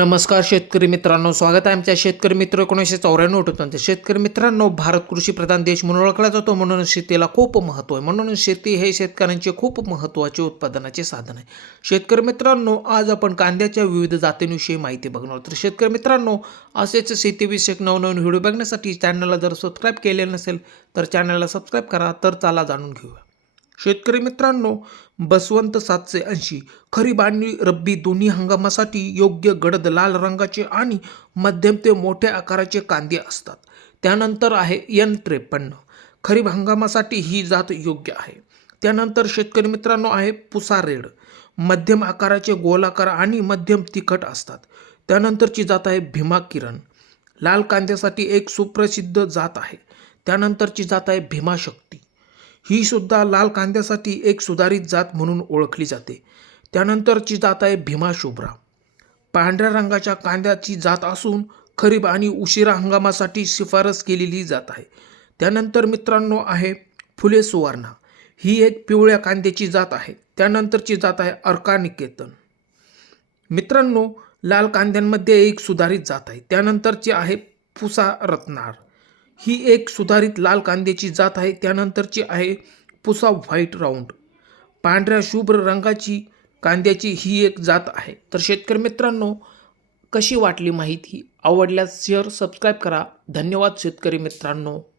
नमस्कार शेतकरी मित्रांनो, स्वागत आहे आमच्या शेतकरी मित्र 1994 शेतकरी मित्रांनो, भारत कृषी प्रधान देश म्हणून ओळखला जातो. म्हणून शेतीला खूप महत्त्व आहे. म्हणून शेती हे शेतकऱ्यांचे खूप महत्त्वाचे उत्पादनाचे साधन आहे. शेतकरी मित्रांनो, आज आपण कांद्याच्या विविध जातींविषयी माहिती बघणार आहोत. तर शेतकरी मित्रांनो, असेच शेतीविषयक नवनवीन व्हिडिओ बघण्यासाठी चॅनलला जर सबस्क्राईब केले नसेल तर चॅनलला सबस्क्राईब करा. तर चला जाणून घेऊया. शेतकरी मित्रांनो, बसवंत 780 खरीप आणि रब्बी दोन्ही हंगामासाठी योग्य गडद लाल रंगाचे आणि मध्यम ते मोठ्या आकाराचे कांदे असतात. त्यानंतर आहे N53 खरीप हंगामासाठी ही जात योग्य आहे. त्यानंतर शेतकरी मित्रांनो आहे पुसा रेड मध्यम आकाराचे गोलाकार आणि मध्यम तिखट असतात. त्यानंतरची जात आहे भीमा किरण लाल कांद्यासाठी एक सुप्रसिद्ध जात आहे. त्यानंतरची जात आहे भीमा शक्ती ही सुद्धा लाल कांद्यासाठी एक सुधारित जात म्हणून ओळखली जाते. त्यानंतरची जात आहे भीमा शुभ्रा पांढऱ्या रंगाच्या कांद्याची जात असून खरीप आणि उशिरा हंगामासाठी शिफारस केलेली जात आहे. त्यानंतर मित्रांनो आहे फुले सुवर्णा ही एक पिवळ्या कांद्याची जात आहे. त्यानंतरची जात आहे अर्का निकेतन मित्रांनो लाल कांद्यांमध्ये एक सुधारित जात आहे. त्यानंतरची आहे पुसा रत्नार ही एक सुधारित लाल कांद्याची जात आहे. त्यानंतरची आहे पुसा व्हाईट राऊंड पांढऱ्या शुभ्र रंगाची कांद्याची ही एक जात आहे. तर शेतकरी मित्रांनो, कशी वाटली माहिती? आवडल्यास शेअर सबस्क्राईब करा. धन्यवाद शेतकरी मित्रांनो.